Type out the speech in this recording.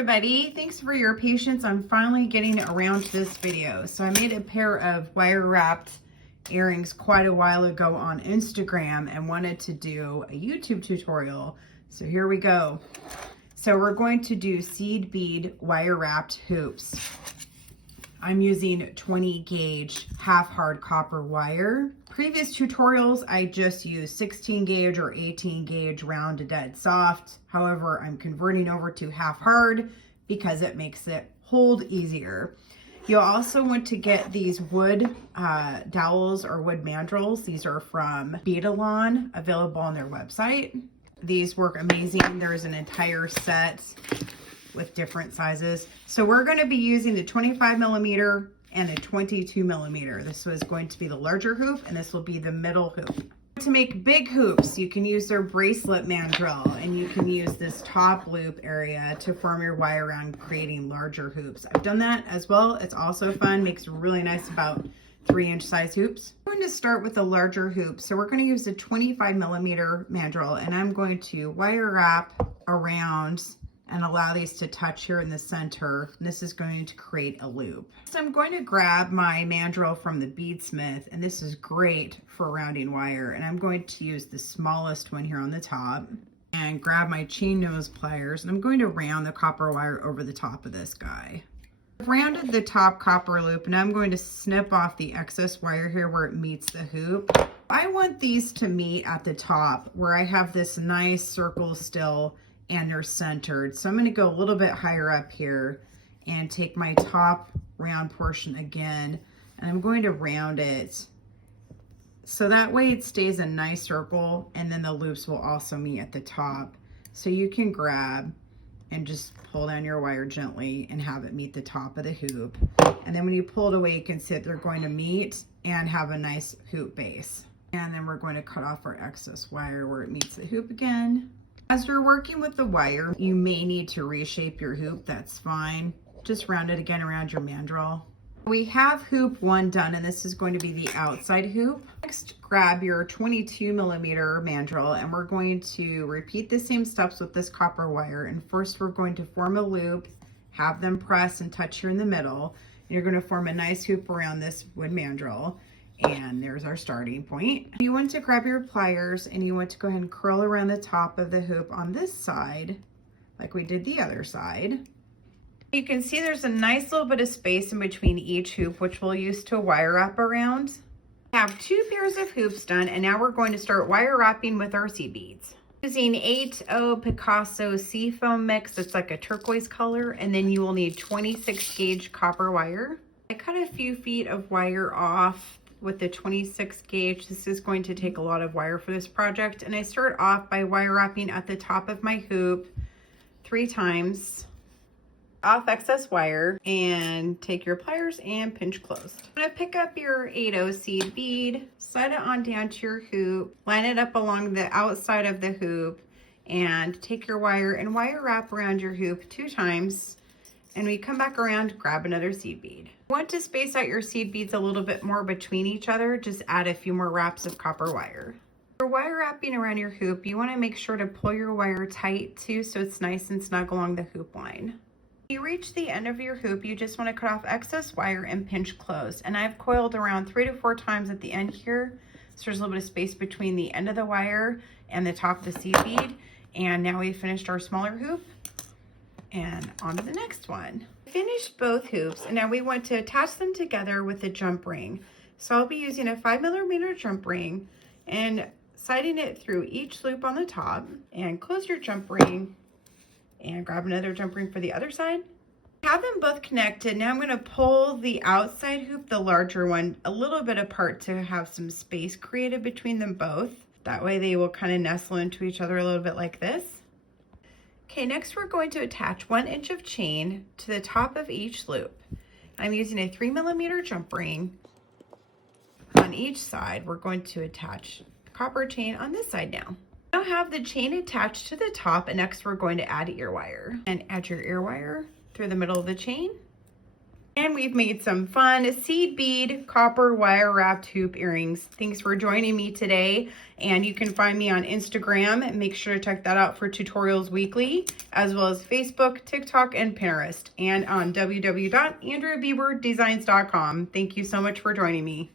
everybody, thanks for your patience. I'm finally getting around to this video. So I made a pair of wire wrapped earrings quite a while ago on Instagram and wanted to do a YouTube tutorial. So here we go. So we're going to do seed bead wire wrapped hoops. I'm using 20 gauge half hard copper wire. Previous tutorials, I just used 16 gauge or 18 gauge round to dead soft. However, I'm converting over to half hard because it makes it hold easier. You'll also want to get these wood dowels or wood mandrels. These are from Beading, available on their website. These work amazing. There's an entire set with different sizes. So we're going to be using the 25 millimeter and a 22 millimeter. This was going to be the larger hoop and this will be the middle hoop. To make big hoops, you can use their bracelet mandrel and you can use this top loop area to form your wire around creating larger hoops. I've done that as well. It's also fun, makes really nice about 3-inch size hoops. I'm going to start with a larger hoop. So we're going to use the 25 millimeter mandrel and I'm going to wire wrap around and allow these to touch here in the center. This is going to create a loop. So I'm going to grab my mandrel from the Beadsmith, and this is great for rounding wire. And I'm going to use the smallest one here on the top and grab my chain nose pliers. And I'm going to round the copper wire over the top of this guy. I've rounded the top copper loop and I'm going to snip off the excess wire here where it meets the hoop. I want these to meet at the top where I have this nice circle still and they're centered. So I'm going to go a little bit higher up here and take my top round portion again, and I'm going to round it so that way it stays a nice circle, and then the loops will also meet at the top. So you can grab and just pull down your wire gently and have it meet the top of the hoop. And then when you pull it away, you can see that they're going to meet and have a nice hoop base. And then we're going to cut off our excess wire where it meets the hoop again. As you're working with the wire, you may need to reshape your hoop. That's fine. Just round it again around your mandrel. We have hoop 1 done, and this is going to be the outside hoop. Next, grab your 22 millimeter mandrel, and we're going to repeat the same steps with this copper wire. And first, we're going to form a loop, have them press and touch here in the middle. And you're going to form a nice hoop around this wood mandrel. And there's our starting point. You want to grab your pliers and you want to go ahead and curl around the top of the hoop on this side, like we did the other side. You can see there's a nice little bit of space in between each hoop, which we'll use to wire wrap around. I have 2 pairs of hoops done, and now we're going to start wire wrapping with our seed beads. Using 8/0 Picasso seafoam mix, it's like a turquoise color, and then you will need 26 gauge copper wire. I cut a few feet of wire off with the 26 gauge. This is going to take a lot of wire for this project, and I start off by wire wrapping at the top of my hoop 3 times. Off excess wire and take your pliers and pinch closed. I'm going to pick up your 8/0 seed bead, slide it on down to your hoop, line it up along the outside of the hoop, and take your wire and wire wrap around your hoop 2 times. And we come back around, grab another seed bead. If you want to space out your seed beads a little bit more between each other, just add a few more wraps of copper wire. For wire wrapping around your hoop, you want to make sure to pull your wire tight too, so it's nice and snug along the hoop line. When you reach the end of your hoop, you just want to cut off excess wire and pinch close. And I've coiled around 3 to 4 times at the end here, so there's a little bit of space between the end of the wire and the top of the seed bead. And now we've finished our smaller hoop. And on to the next one. Finished both hoops, and now we want to attach them together with a jump ring. So I'll be using a 5 millimeter jump ring and sliding it through each loop on the top, and close your jump ring and grab another jump ring for the other side. Have them both connected. Now I'm going to pull the outside hoop, the larger one, a little bit apart to have some space created between them both. That way they will kind of nestle into each other a little bit like this. Okay, next we're going to attach 1 inch of chain to the top of each loop. I'm using a 3 millimeter jump ring on each side. We're going to attach copper chain on this side now. Now have the chain attached to the top, and next we're going to add ear wire. And add your ear wire through the middle of the chain. And we've made some fun seed bead copper wire wrapped hoop earrings. Thanks for joining me today. And you can find me on Instagram. Make sure to check that out for tutorials weekly, as well as Facebook, TikTok, and Pinterest, and on www.andreabieberdesigns.com. Thank you so much for joining me.